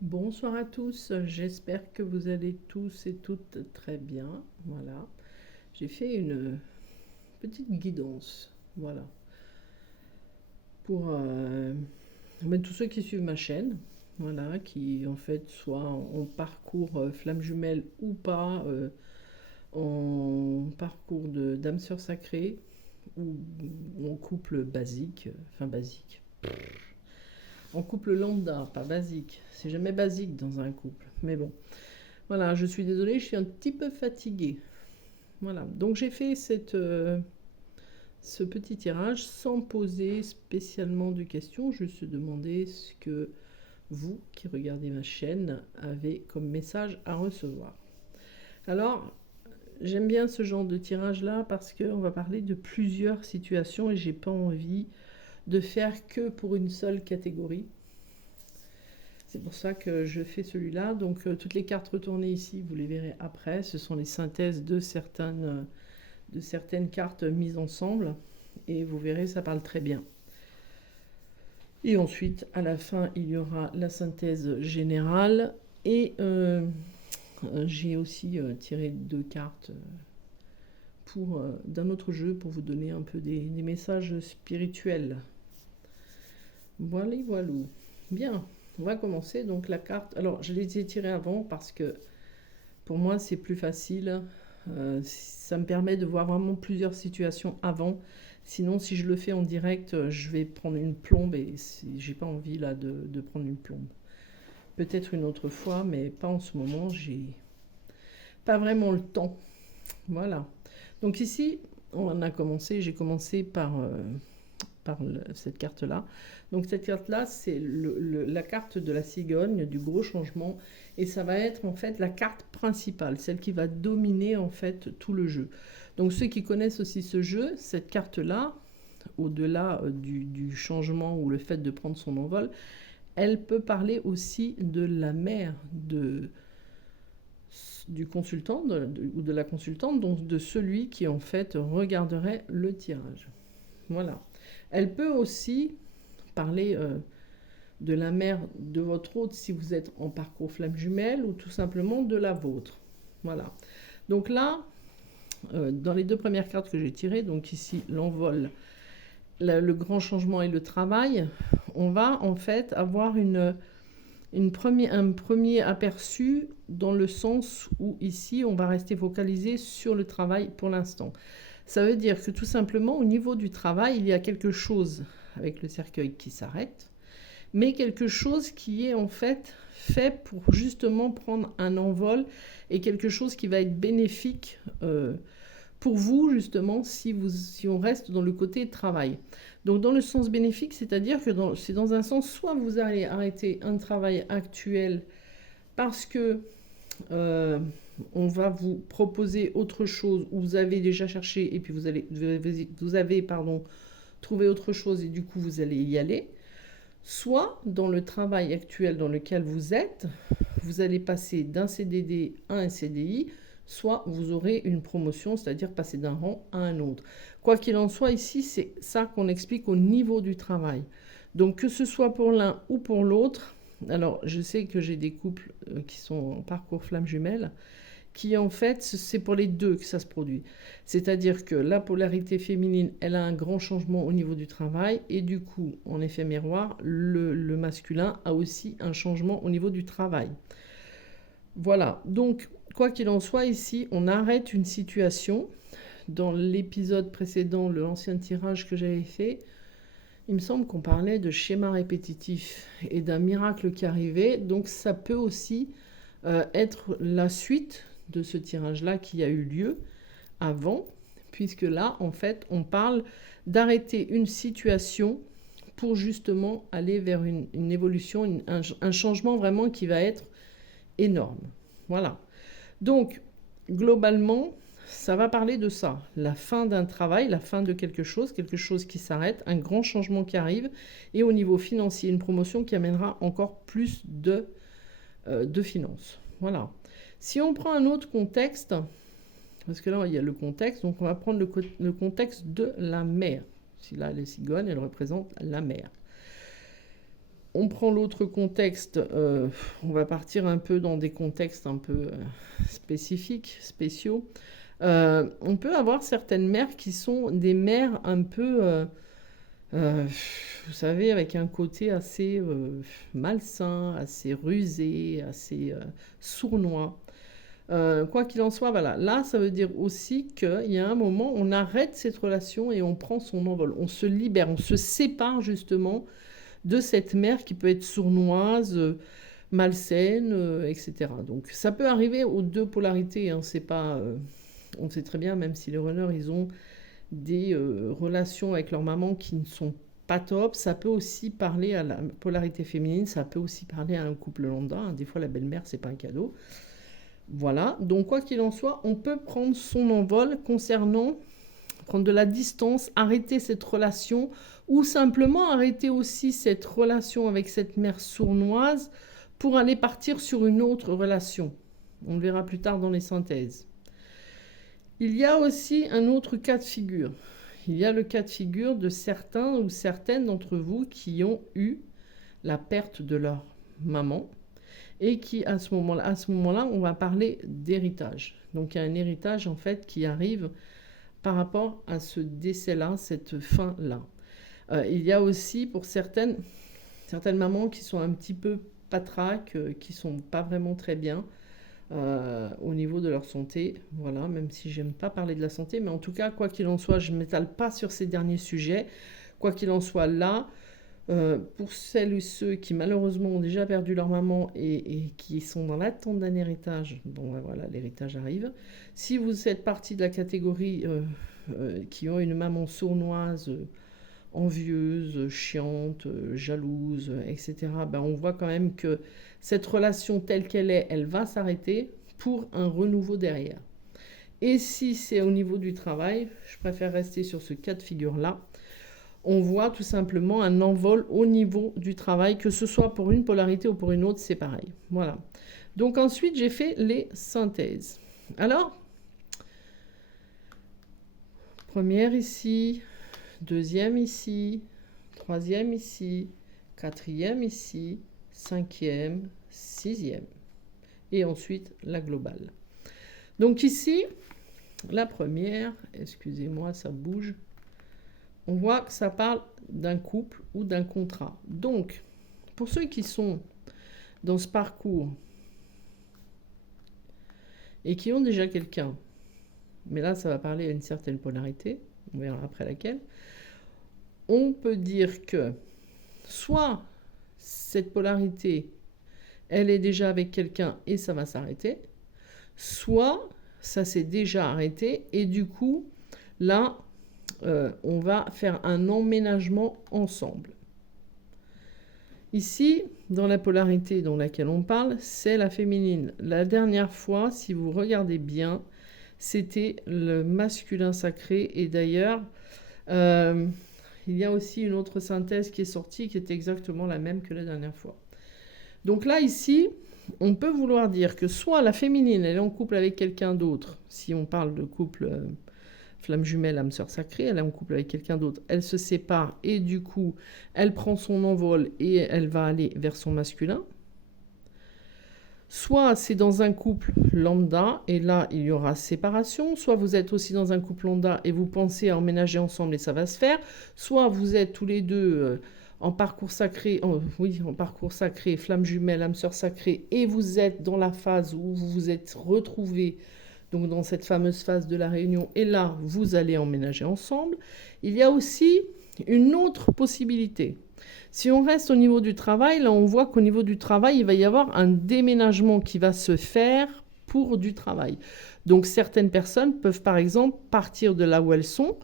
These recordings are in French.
Bonsoir à tous, j'espère que vous allez tous et toutes très bien. Voilà, j'ai fait une petite guidance, voilà, pour tous ceux qui suivent ma chaîne, voilà, qui en fait soit en parcours flamme jumelle ou pas, en parcours de d'âme sœur sacrée ou en couple basique, enfin basique, en couple lambda, pas basique. C'est jamais basique dans un couple, mais bon. Voilà, je suis désolée, je suis un petit peu fatiguée. Voilà, donc j'ai fait ce petit tirage sans poser spécialement de questions, juste demander ce que vous qui regardez ma chaîne avez comme message à recevoir. Alors, j'aime bien ce genre de tirage-là parce qu'on va parler de plusieurs situations et j'ai pas envie de faire que pour une seule catégorie. C'est pour ça que je fais celui-là. Donc toutes les cartes retournées ici, vous les verrez après. Ce sont les synthèses de certaines cartes mises ensemble. Et vous verrez, ça parle très bien. Et ensuite, à la fin, il y aura la synthèse générale. Et j'ai aussi tiré 2 cartes d'un autre jeu pour vous donner un peu des messages spirituels. Voilà, voilà. Bien, on va commencer. Donc la carte, alors je les ai tirées avant parce que pour moi c'est plus facile. Ça me permet de voir vraiment plusieurs situations avant. Sinon, si je le fais en direct, je vais prendre une plombe et j'ai pas envie là de prendre une plombe. Peut-être une autre fois, mais pas en ce moment. J'ai pas vraiment le temps. Voilà. Donc ici, on a commencé. J'ai commencé par cette carte-là. Donc cette carte-là, c'est la carte de la cigogne, du gros changement, et ça va être en fait la carte principale, celle qui va dominer en fait tout le jeu. Donc ceux qui connaissent aussi ce jeu, cette carte-là, au-delà du changement ou le fait de prendre son envol, elle peut parler aussi de la mère du consultant ou de la consultante, donc de celui qui en fait regarderait le tirage. Voilà. Elle peut aussi parler de la mère de votre hôte si vous êtes en parcours flamme jumelle ou tout simplement de la vôtre. Voilà. Donc là, dans les 2 premières cartes que j'ai tirées, donc ici l'envol, le grand changement et le travail, on va en fait avoir un premier aperçu dans le sens où ici on va rester focalisé sur le travail pour l'instant. Ça veut dire que tout simplement au niveau du travail, il y a quelque chose avec le cercueil qui s'arrête, mais quelque chose qui est en fait pour justement prendre un envol et quelque chose qui va être bénéfique pour vous justement si on reste dans le côté travail. Donc dans le sens bénéfique, c'est-à-dire que c'est dans un sens, soit vous allez arrêter un travail actuel parce que on va vous proposer autre chose, ou vous avez déjà cherché et puis vous avez trouvé autre chose et du coup vous allez y aller. Soit dans le travail actuel dans lequel vous êtes, vous allez passer d'un CDD à un CDI, soit vous aurez une promotion, c'est-à-dire passer d'un rang à un autre. Quoi qu'il en soit, ici, c'est ça qu'on explique au niveau du travail. Donc que ce soit pour l'un ou pour l'autre, alors je sais que j'ai des couples qui sont en parcours flamme jumelle, qui en fait, c'est pour les deux que ça se produit. C'est-à-dire que la polarité féminine, elle a un grand changement au niveau du travail, et du coup, en effet miroir, le masculin a aussi un changement au niveau du travail. Voilà, donc quoi qu'il en soit, ici, on arrête une situation. Dans l'épisode précédent, l'ancien tirage que j'avais fait, il me semble qu'on parlait de schéma répétitif et d'un miracle qui arrivait, donc ça peut aussi être la suite de ce tirage-là qui a eu lieu avant, puisque là, en fait, on parle d'arrêter une situation pour justement aller vers une évolution, un changement vraiment qui va être énorme. Voilà. Donc, globalement, ça va parler de ça. La fin d'un travail, la fin de quelque chose qui s'arrête, un grand changement qui arrive, et au niveau financier, une promotion qui amènera encore plus de finances. Voilà. Si on prend un autre contexte, parce que là, il y a le contexte, donc on va prendre le contexte de la mer. Si là, les cigognes, elles représentent la mer. on prend l'autre contexte, on va partir un peu dans des contextes un peu spécifiques, spéciaux. On peut avoir certaines mères qui sont des mères un peu, vous savez, avec un côté assez malsain, assez rusé, assez sournois. Quoi qu'il en soit, voilà. Là, ça veut dire aussi qu'il y a un moment, on arrête cette relation et on prend son envol. On se libère, on se sépare justement de cette mère qui peut être sournoise, malsaine, etc. Donc ça peut arriver aux deux polarités, hein. C'est pas, on sait très bien, même si les runners, ils ont des relations avec leur maman qui ne sont pas top, ça peut aussi parler à la polarité féminine, ça peut aussi parler à un couple lambda, hein. Des fois, la belle-mère, c'est pas un cadeau. Voilà, donc quoi qu'il en soit, on peut prendre son envol concernant, prendre de la distance, arrêter cette relation ou simplement arrêter aussi cette relation avec cette mère sournoise pour aller partir sur une autre relation. On le verra plus tard dans les synthèses. Il y a aussi un autre cas de figure. Il y a le cas de figure de certains ou certaines d'entre vous qui ont eu la perte de leur maman et qui, à ce moment-là, on va parler d'héritage. Donc, il y a un héritage, en fait, qui arrive par rapport à ce décès-là, cette fin-là. Il y a aussi, pour certaines mamans qui sont un petit peu patraques, qui ne sont pas vraiment très bien au niveau de leur santé. Voilà, même si j'aime pas parler de la santé, mais en tout cas, quoi qu'il en soit, je ne m'étale pas sur ces derniers sujets. Quoi qu'il en soit, là, pour celles ou ceux qui malheureusement ont déjà perdu leur maman et qui sont dans l'attente d'un héritage, bon ben voilà, l'héritage arrive. Si vous êtes partie de la catégorie qui ont une maman sournoise, envieuse, chiante, jalouse, etc., ben on voit quand même que cette relation telle qu'elle est, elle va s'arrêter pour un renouveau derrière. Et si c'est au niveau du travail, je préfère rester sur ce cas de figure-là, on voit tout simplement un envol au niveau du travail, que ce soit pour une polarité ou pour une autre, c'est pareil. Voilà. Donc ensuite, j'ai fait les synthèses. Alors, première ici, deuxième ici, troisième ici, quatrième ici, cinquième, sixième. Et ensuite, la globale. Donc ici, la première, excusez-moi, ça bouge. On voit que ça parle d'un couple ou d'un contrat. Donc, pour ceux qui sont dans ce parcours et qui ont déjà quelqu'un, mais là, ça va parler à une certaine polarité, on verra après laquelle, on peut dire que soit cette polarité, elle est déjà avec quelqu'un et ça va s'arrêter, soit ça s'est déjà arrêté et du coup, là, on va faire un emménagement ensemble. Ici, dans la polarité dans laquelle on parle, c'est la féminine. La dernière fois, si vous regardez bien, c'était le masculin sacré. Et d'ailleurs, il y a aussi une autre synthèse qui est sortie qui est exactement la même que la dernière fois. Donc là, ici, on peut vouloir dire que soit la féminine, elle est en couple avec quelqu'un d'autre, si on parle de couple flamme jumelle, âme sœur sacrée, elle est en couple avec quelqu'un d'autre, elle se sépare et du coup, elle prend son envol et elle va aller vers son masculin. Soit c'est dans un couple lambda et là, il y aura séparation. Soit vous êtes aussi dans un couple lambda et vous pensez à emménager ensemble et ça va se faire. Soit vous êtes tous les deux en parcours sacré, en parcours sacré, flamme jumelle, âme sœur sacrée, et vous êtes dans la phase où vous vous êtes retrouvés, donc dans cette fameuse phase de la réunion, et là, vous allez emménager ensemble. Il y a aussi une autre possibilité. Si on reste au niveau du travail, là on voit qu'au niveau du travail, il va y avoir un déménagement qui va se faire pour du travail. Donc certaines personnes peuvent par exemple partir de là où elles sont,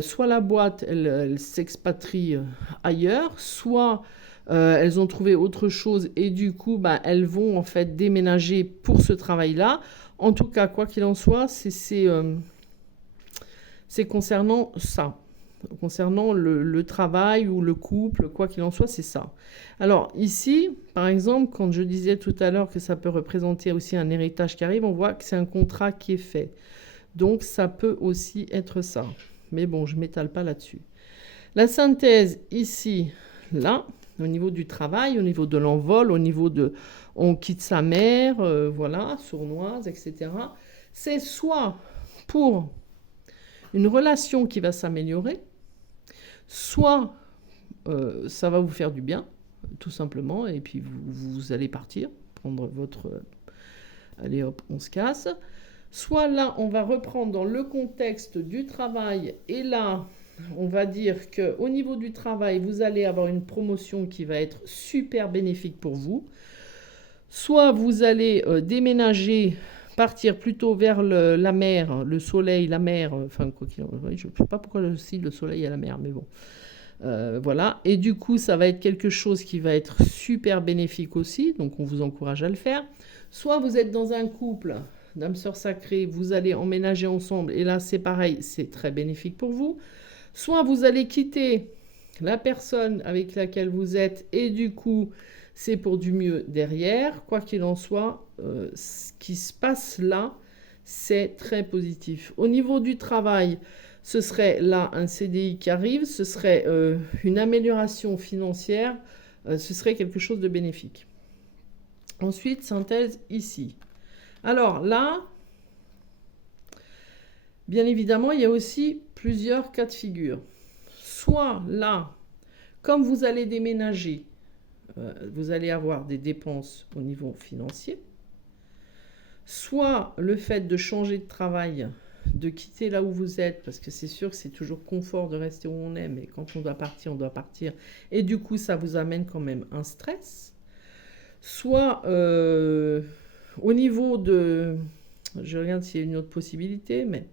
soit la boîte, elle s'expatrie ailleurs, soit elles ont trouvé autre chose et du coup, elles vont en fait déménager pour ce travail-là. En tout cas, quoi qu'il en soit, c'est concernant ça. Concernant le travail ou le couple, quoi qu'il en soit, c'est ça. Alors ici, par exemple, quand je disais tout à l'heure que ça peut représenter aussi un héritage qui arrive, on voit que c'est un contrat qui est fait. Donc ça peut aussi être ça. Mais bon, je ne m'étale pas là-dessus. La synthèse ici, là, au niveau du travail, au niveau de l'envol, au niveau de on quitte sa mère, voilà, sournoise, etc. C'est soit pour une relation qui va s'améliorer, soit ça va vous faire du bien, tout simplement, et puis vous allez partir, prendre votre... allez hop, on se casse. Soit là, on va reprendre dans le contexte du travail, et là, on va dire qu'au niveau du travail, vous allez avoir une promotion qui va être super bénéfique pour vous. Soit vous allez déménager, partir plutôt vers la mer, le soleil, la mer, enfin quoi qu'il en soit, je ne sais pas pourquoi aussi le soleil et la mer, mais bon. Voilà, et du coup ça va être quelque chose qui va être super bénéfique aussi, donc on vous encourage à le faire. Soit vous êtes dans un couple d'âme sœur sacrée, vous allez emménager ensemble, et là c'est pareil, c'est très bénéfique pour vous. Soit vous allez quitter la personne avec laquelle vous êtes, et du coup c'est pour du mieux derrière. Quoi qu'il en soit, ce qui se passe là, c'est très positif. Au niveau du travail, ce serait là un CDI qui arrive, ce serait une amélioration financière, ce serait quelque chose de bénéfique. Ensuite, synthèse ici. Alors là, bien évidemment, il y a aussi plusieurs cas de figure. Soit là, comme vous allez déménager, vous allez avoir des dépenses au niveau financier. Soit le fait de changer de travail, de quitter là où vous êtes, parce que c'est sûr que c'est toujours confort de rester où on est, mais quand on doit partir, on doit partir. Et du coup, ça vous amène quand même un stress. Soit au niveau de... Je regarde s'il y a une autre possibilité, mais...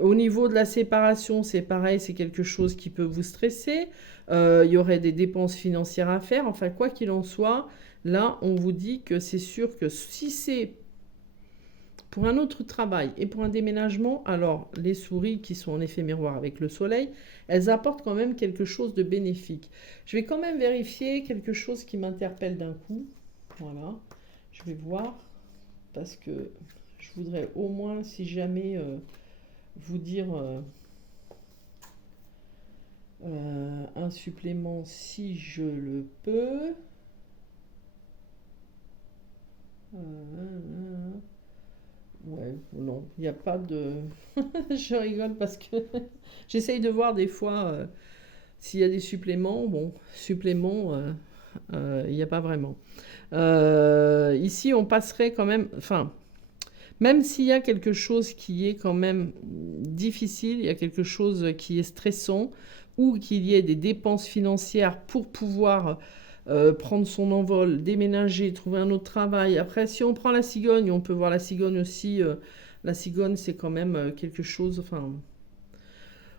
au niveau de la séparation, c'est pareil, c'est quelque chose qui peut vous stresser. Il y aurait des dépenses financières à faire. Enfin, quoi qu'il en soit, là, on vous dit que c'est sûr que si c'est pour un autre travail et pour un déménagement, alors les souris qui sont en effet miroir avec le soleil, elles apportent quand même quelque chose de bénéfique. Je vais quand même vérifier quelque chose qui m'interpelle d'un coup. Voilà, je vais voir parce que je voudrais au moins, si jamais... vous dire un supplément si je le peux. Ouais, non, il n'y a pas de... Je rigole parce que j'essaye de voir des fois s'il y a des suppléments. Bon, suppléments, il n'y a pas vraiment. Ici, on passerait quand même... Enfin... Même s'il y a quelque chose qui est quand même difficile, il y a quelque chose qui est stressant, ou qu'il y ait des dépenses financières pour pouvoir prendre son envol, déménager, trouver un autre travail. Après, si on prend la cigogne, on peut voir la cigogne aussi. La cigogne, c'est quand même quelque chose... Enfin,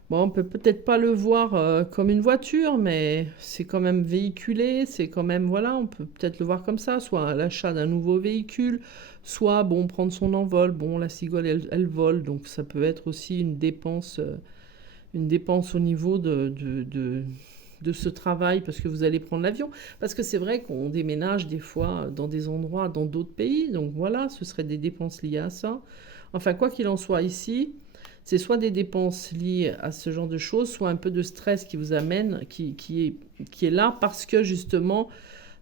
bon, on peut peut-être pas le voir comme une voiture, mais c'est quand même véhiculé, c'est quand même... Voilà, on peut peut-être le voir comme ça, soit l'achat d'un nouveau véhicule, soit, bon, prendre son envol. Bon, la cigogne, elle vole, donc ça peut être aussi une dépense au niveau de ce travail, parce que vous allez prendre l'avion. Parce que c'est vrai qu'on déménage des fois dans des endroits, dans d'autres pays, donc voilà, ce seraient des dépenses liées à ça. Enfin, quoi qu'il en soit ici, c'est soit des dépenses liées à ce genre de choses, soit un peu de stress qui vous amène, qui est là parce que justement...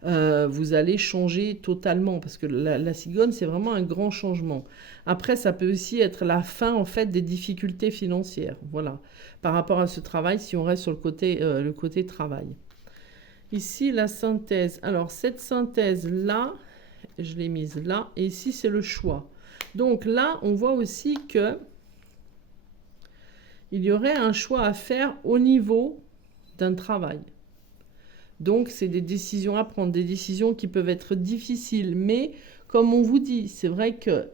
vous allez changer totalement parce que la cigogne c'est vraiment un grand changement. Après ça peut aussi être la fin en fait des difficultés financières, voilà, par rapport à ce travail si on reste sur le côté travail. Ici la synthèse, alors cette synthèse là je l'ai mise là et ici c'est le choix. Donc là on voit aussi que il y aurait un choix à faire au niveau d'un travail. Donc, c'est des décisions à prendre, des décisions qui peuvent être difficiles. Mais, comme on vous dit, c'est vrai que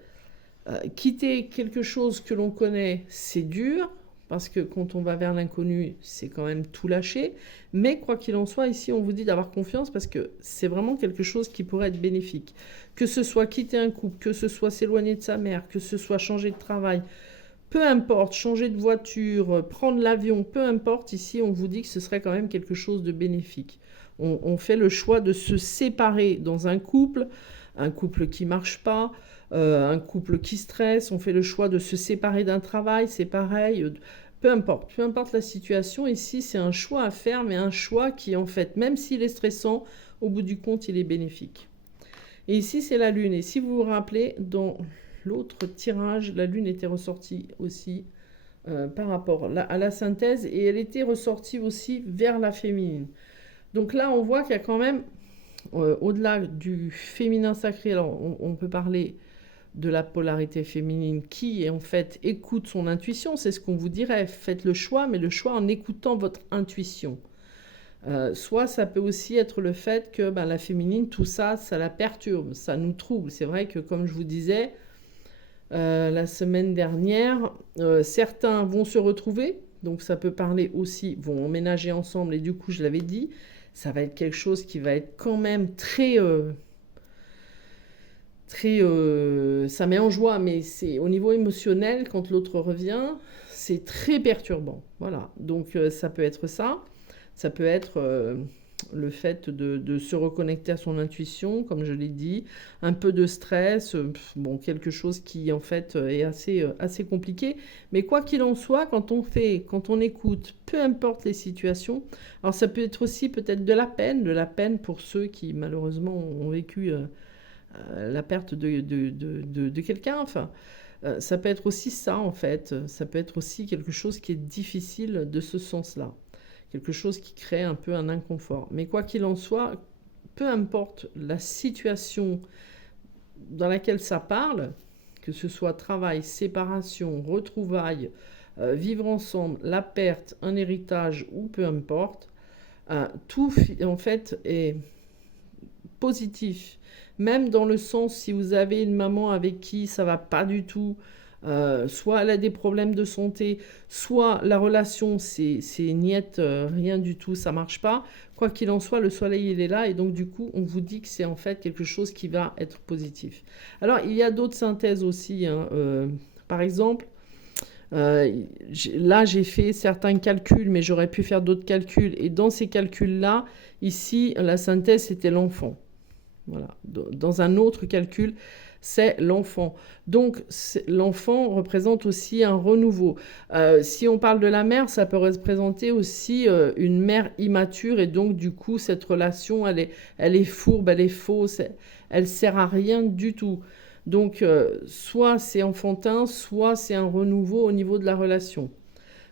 quitter quelque chose que l'on connaît, c'est dur. Parce que quand on va vers l'inconnu, c'est quand même tout lâcher. Mais, quoi qu'il en soit, ici, on vous dit d'avoir confiance parce que c'est vraiment quelque chose qui pourrait être bénéfique. Que ce soit quitter un couple, que ce soit s'éloigner de sa mère, que ce soit changer de travail, peu importe, changer de voiture, prendre l'avion, peu importe, ici, on vous dit que ce serait quand même quelque chose de bénéfique. On fait le choix de se séparer dans un couple qui ne marche pas, un couple qui stresse, on fait le choix de se séparer d'un travail, c'est pareil, peu importe la situation. Ici, c'est un choix à faire, mais un choix qui, en fait, même s'il est stressant, au bout du compte, il est bénéfique. Et ici, c'est la Lune. Et si vous vous rappelez, dans l'autre tirage, la Lune était ressortie aussi par rapport à la synthèse, et elle était ressortie aussi vers la féminine. Donc là, on voit qu'il y a quand même, au-delà du féminin sacré, alors on peut parler de la polarité féminine qui, en fait, écoute son intuition. C'est ce qu'on vous dirait. Faites le choix, mais le choix en écoutant votre intuition. Soit ça peut aussi être le fait que la féminine, tout ça, ça la perturbe, ça nous trouble. C'est vrai que, comme je vous disais, la semaine dernière, certains vont se retrouver, donc ça peut parler aussi, vont emménager ensemble, et du coup, je l'avais dit, ça va être quelque chose qui va être quand même très... ça met en joie, mais c'est au niveau émotionnel, quand l'autre revient, c'est très perturbant. Voilà, donc ça peut être ça. Ça peut être le fait de se reconnecter à son intuition, comme je l'ai dit, un peu de stress, bon, quelque chose qui en fait est assez compliqué. Mais quoi qu'il en soit, quand on écoute, peu importe les situations, alors ça peut être aussi peut-être de la peine pour ceux qui malheureusement ont vécu la perte de quelqu'un, enfin. Ça peut être aussi ça en fait, ça peut être aussi quelque chose qui est difficile de ce sens-là. Quelque chose qui crée un peu un inconfort. Mais quoi qu'il en soit, peu importe la situation dans laquelle ça parle, que ce soit travail, séparation, retrouvailles, vivre ensemble, la perte, un héritage ou peu importe, tout en fait est positif. Même dans le sens, si vous avez une maman avec qui ça va pas du tout, soit elle a des problèmes de santé, soit la relation c'est niette, rien du tout, ça marche pas. Quoi qu'il en soit, le soleil il est là, et donc du coup on vous dit que c'est en fait quelque chose qui va être positif. Alors il y a d'autres synthèses aussi, hein, par exemple, là j'ai fait certains calculs, mais j'aurais pu faire d'autres calculs, et dans ces calculs là, ici la synthèse c'était l'enfant. Voilà. Dans un autre calcul, c'est l'enfant. Donc l'enfant représente aussi un renouveau. Si on parle de la mère, ça peut représenter aussi une mère immature, et donc du coup cette relation elle est fourbe, elle est fausse, elle sert à rien du tout. Donc soit c'est enfantin, soit c'est un renouveau au niveau de la relation.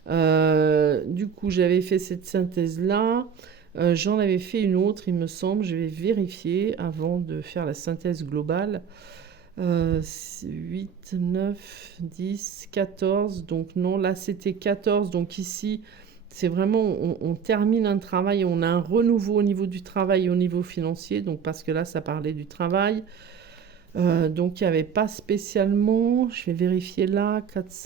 Du coup j'avais fait cette synthèse là. J'en avais fait une autre, il me semble. Je vais vérifier avant de faire la synthèse globale. 8, 9, 10, 14. Donc non, là c'était 14. Donc ici, c'est vraiment, on termine un travail, on a un renouveau au niveau du travail et au niveau financier. Donc parce que là, ça parlait du travail. Donc il n'y avait pas spécialement, je vais vérifier là, 4, 5.